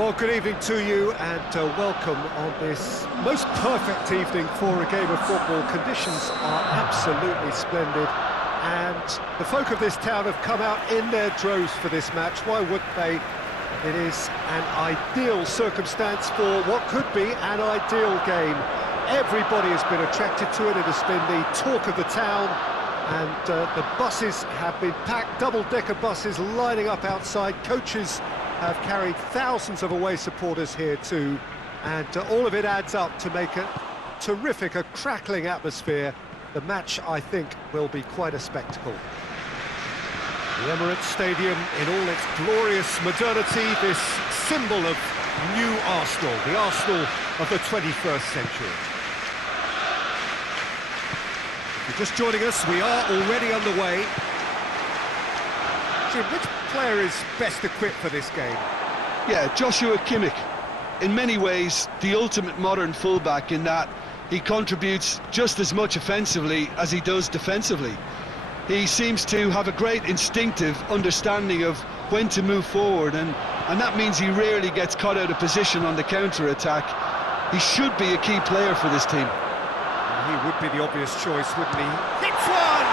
Well, good evening to you and welcome on this most perfect evening for a game of football. Conditions are absolutely splendid and the folk of this town have come out in their droves for this match. Why wouldn't they? It is an ideal circumstance for what could be an ideal game. Everybody has been attracted to it. It has been the talk of the town, and the buses have been packed, double-decker buses lining up outside. Coaches have carried thousands of away supporters here too, and all of it adds up to make a terrific, a crackling atmosphere. The match, I think, will be quite a spectacle. The Emirates Stadium in all its glorious modernity, this symbol of new Arsenal, the Arsenal of the 21st century. If you're just joining us, we are already underway. Jim, which player is best equipped for this game? Yeah, Joshua Kimmich. In many ways, the ultimate modern fullback in that he contributes just as much offensively as he does defensively. He seems to have a great instinctive understanding of when to move forward, and that means he rarely gets caught out of position on the counter-attack. He should be a key player for this team. He would be the obvious choice, wouldn't he? Hits one!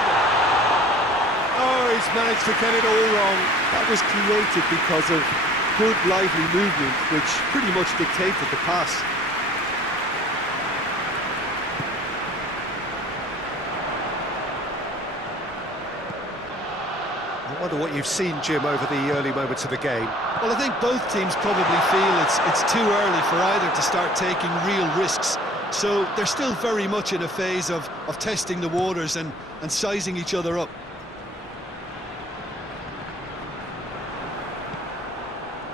Oh, he's managed to get it all wrong. That was created because of good, lively movement, which pretty much dictated the pass. I wonder what you've seen, Jim, over the early moments of the game. Well, I think both teams probably feel it's too early for either to start taking real risks. So they're still very much in a phase of testing the waters and sizing each other up.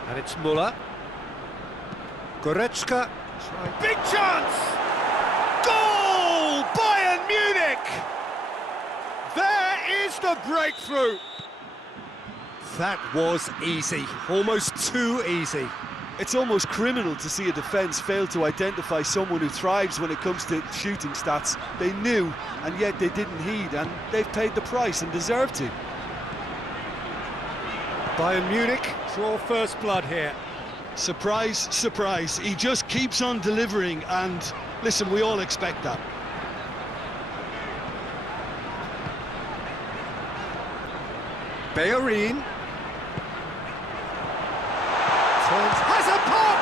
And it's Müller. Goretzka. Big chance! Goal! Bayern Munich! There is the breakthrough! That was easy, almost too easy. It's almost criminal to see a defence fail to identify someone who thrives when it comes to shooting stats. They knew, and yet they didn't heed, and they've paid the price and deserve to. Bayern Munich draw first blood here. Surprise, surprise. He just keeps on delivering, and listen, we all expect that. Bellerin. Has a pop!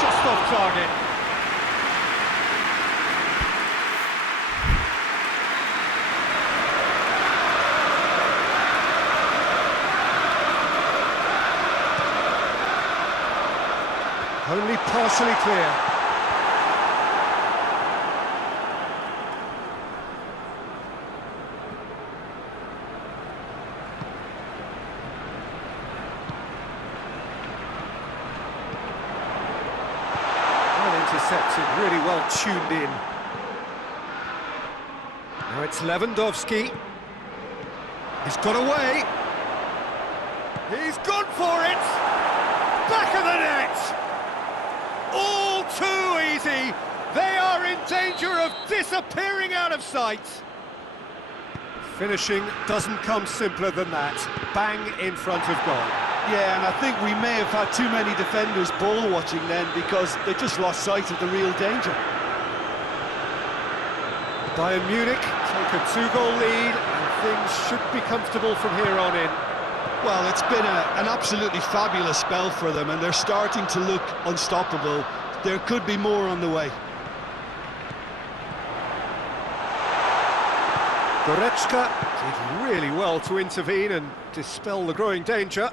Just off target. Only partially clear. Intercepted, really well tuned in. Now it's Lewandowski. He's got away. He's gone for it. Back of the net. All too easy. They are in danger of disappearing out of sight. Finishing doesn't come simpler than that. Bang in front of goal. Yeah, and I think we may have had too many defenders ball watching then because they just lost sight of the real danger. Bayern Munich take a 2-goal lead and things should be comfortable from here on in. Well, it's been an absolutely fabulous spell for them, and they're starting to look unstoppable. There could be more on the way. Goretzka did really well to intervene and dispel the growing danger.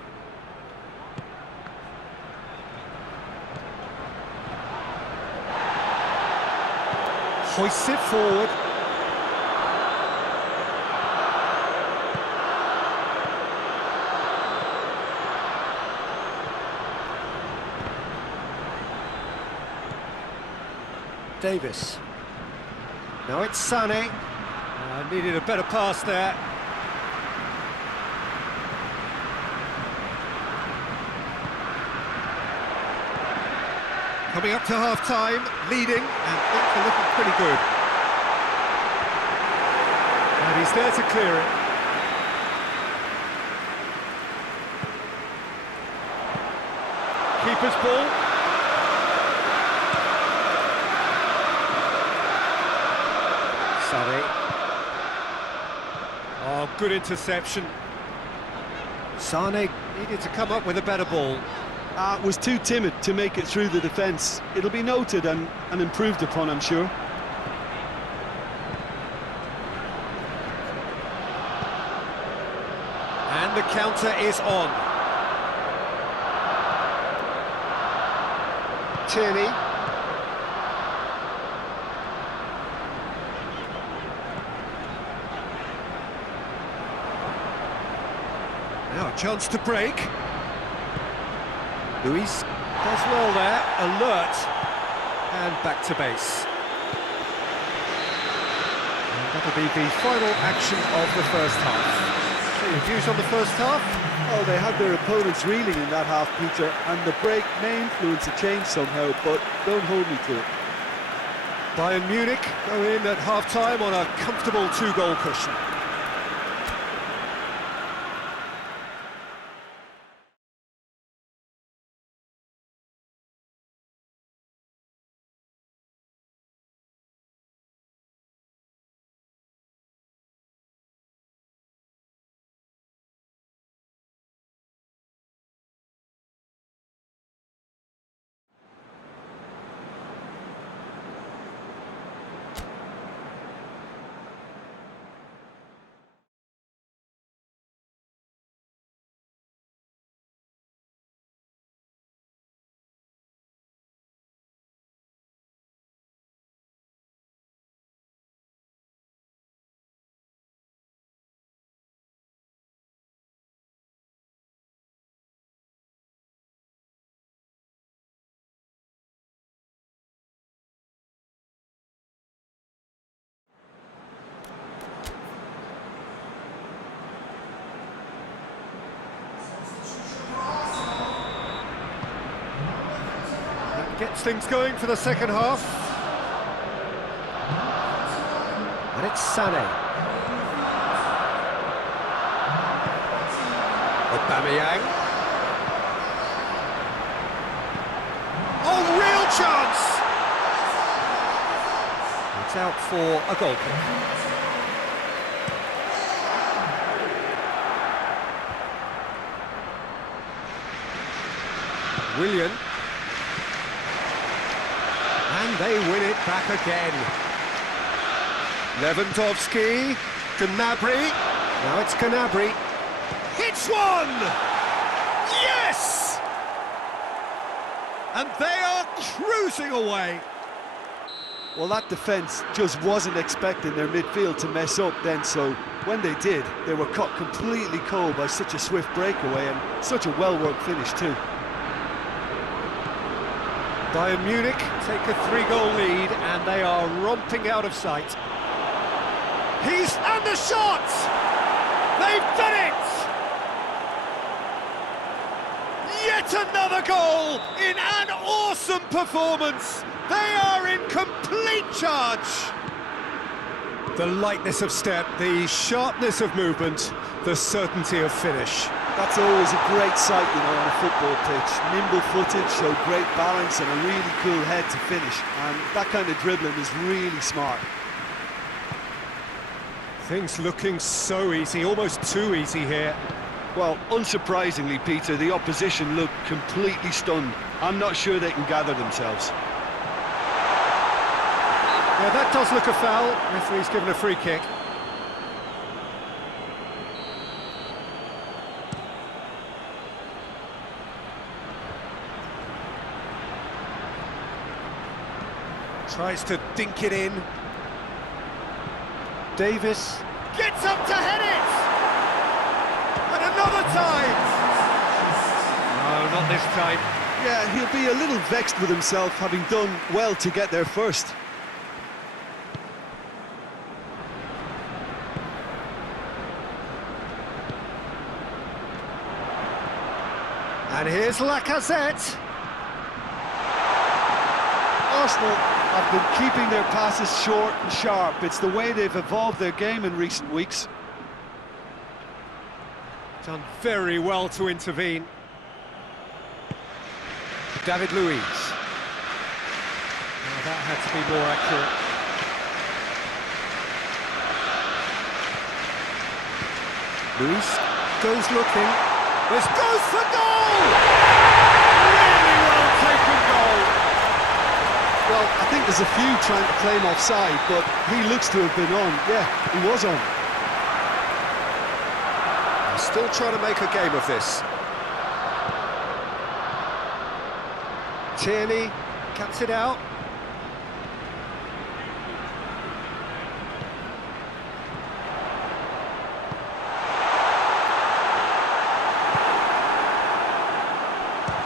Hoists it forward. Davis. Now it's Sané. Needed a better pass there. Coming up to half-time, leading, and things are looking pretty good. And he's there to clear it. keeper's ball. Sané. Oh, good interception. Sané needed to come up with a better ball. Was too timid to make it through the defence. It'll be noted and improved upon, I'm sure. And the counter is on. Tierney. Now a chance to break. Luis does well there, alert, and back to base. And that'll be the final action of the first half. So your views on the first half? Oh, they had their opponents reeling in that half, Peter, and the break may influence a change somehow, but don't hold me to it. Bayern Munich go in at half-time on a comfortable two-goal cushion. Gets things going for the second half. And it's Sané. Aubameyang. Oh, real chance! It's out for a goal kick. Willian. And they win it back again. Lewandowski, Gnabry. Now it's Gnabry. Hits one! Yes! And they are cruising away. Well, that defence just wasn't expecting their midfield to mess up then, so when they did, they were caught completely cold by such a swift breakaway and such a well-worked finish too. Bayern Munich take a 3-goal lead and they are romping out of sight. And the shot! They've done it! Yet another goal in an awesome performance. They are in complete charge. The lightness of step, the sharpness of movement, the certainty of finish. That's always a great sight, you know, on a football pitch. Nimble-footed, showed great balance and a really cool head to finish. And that kind of dribbling is really smart. Things looking so easy, almost too easy here. Well, unsurprisingly, Peter, the opposition look completely stunned. I'm not sure they can gather themselves. Yeah, that does look a foul. Referee's given a free kick. Tries to dink it in. Davis gets up to head it! And another time! No, not this time. Yeah, he'll be a little vexed with himself, having done well to get there first. And here's Lacazette. Arsenal have been keeping their passes short and sharp. It's the way they've evolved their game in recent weeks. Done very well to intervene. David Luiz. Now that had to be more accurate. Luiz goes looking. This goes for goal! Really well taken goal. Well, I think there's a few trying to claim offside, but he looks to have been on. Yeah, he was on. Still trying to make a game of this. Tierney cuts it out.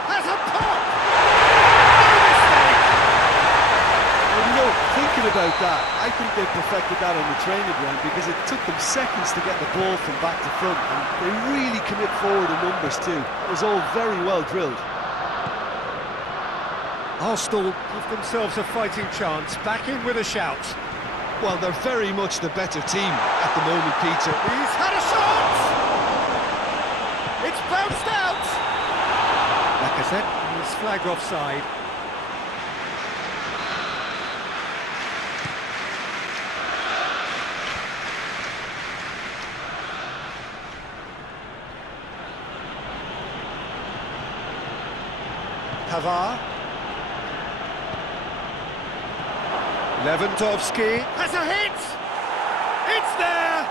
Has a pop! No mistake! Well, you know, thinking about that, I think they perfected that on the training ground because it took them seconds to get the ball from back to front, and they really commit forward in numbers too. It was all very well drilled. Arsenal give themselves a fighting chance, back in with a shout. Well, they're very much the better team at the moment, Peter. He's had a shot! It's bounced out! Lacazette is flagged offside. Pavard. Lewandowski has a hit! It's there!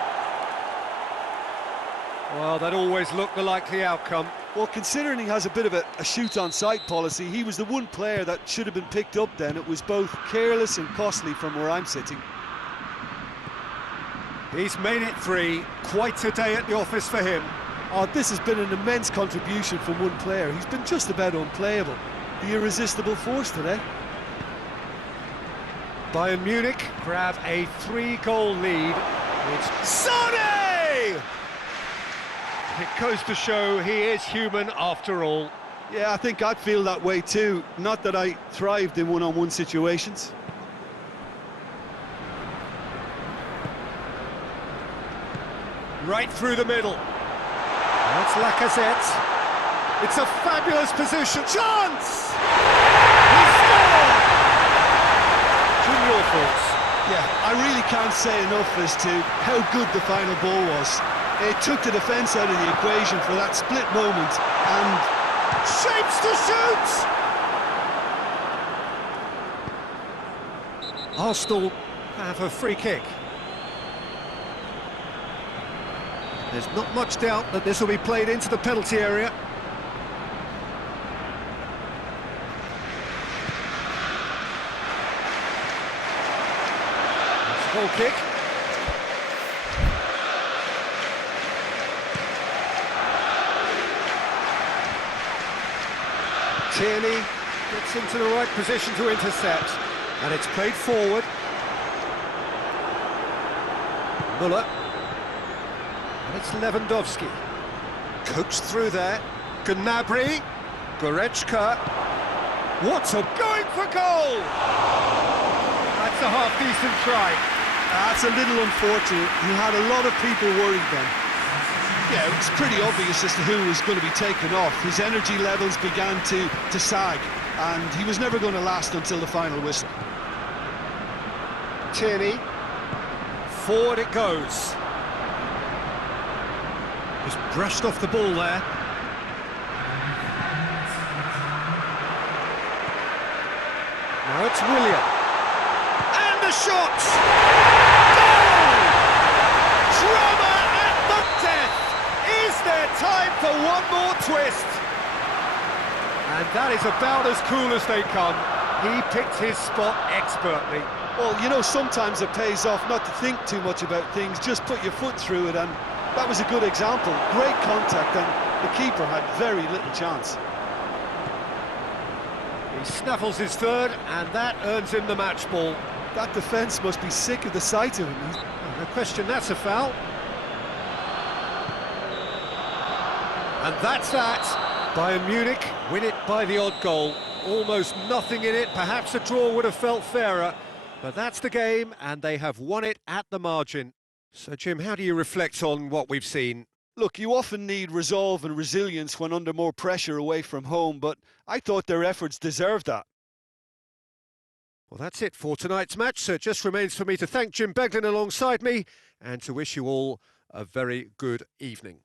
Well, that always looked the likely outcome. Well, considering he has a bit of a shoot-on-sight policy, he was the one player that should have been picked up then. It was both careless and costly from where I'm sitting. He's made it 3. Quite a day at the office for him. Oh, this has been an immense contribution from one player. He's been just about unplayable. The irresistible force today. Bayern Munich grab a 3-goal lead. It's Sonny! It goes to show he is human after all. Yeah, I think I'd feel that way too. Not that I thrived in one-on-one situations. Right through the middle. That's Lacazette. It's a fabulous position. Chance! He scored! Jim, your thoughts? Yeah, I really can't say enough as to how good the final ball was. It took the defence out of the equation for that split moment, and Shapes to shoot! Arsenal have a free kick. There's not much doubt that this will be played into the penalty area. It's a goal kick. Tierney gets into the right position to intercept, and it's played forward. Muller. And it's Lewandowski. Coaxed through there. Gnabry. Goretzka. What's a going for goal! That's a half-decent try. That's a little unfortunate. He had a lot of people worried then. yeah, it was pretty obvious as to who was going to be taken off. His energy levels began to sag, and he was never going to last until the final whistle. Tierney. Forward it goes. Just brushed off the ball there. Now it's William. And the shot! Goal! Drama at the death! Is there time for one more twist? And that is about as cool as they come. He picked his spot expertly. Well, you know, sometimes it pays off not to think too much about things, just put your foot through it, and that was a good example. Great contact, and the keeper had very little chance. He snaffles his third, and that earns him the match ball. That defence must be sick of the sight of him. No question, that's a foul. And that's that. Bayern Munich win it by the odd goal. Almost nothing in it. Perhaps a draw would have felt fairer. But that's the game, and they have won it at the margin. So, Jim, how do you reflect on what we've seen? Look, you often need resolve and resilience when under more pressure away from home, but I thought their efforts deserved that. Well, that's it for tonight's match, so it just remains for me to thank Jim Beglin alongside me and to wish you all a very good evening.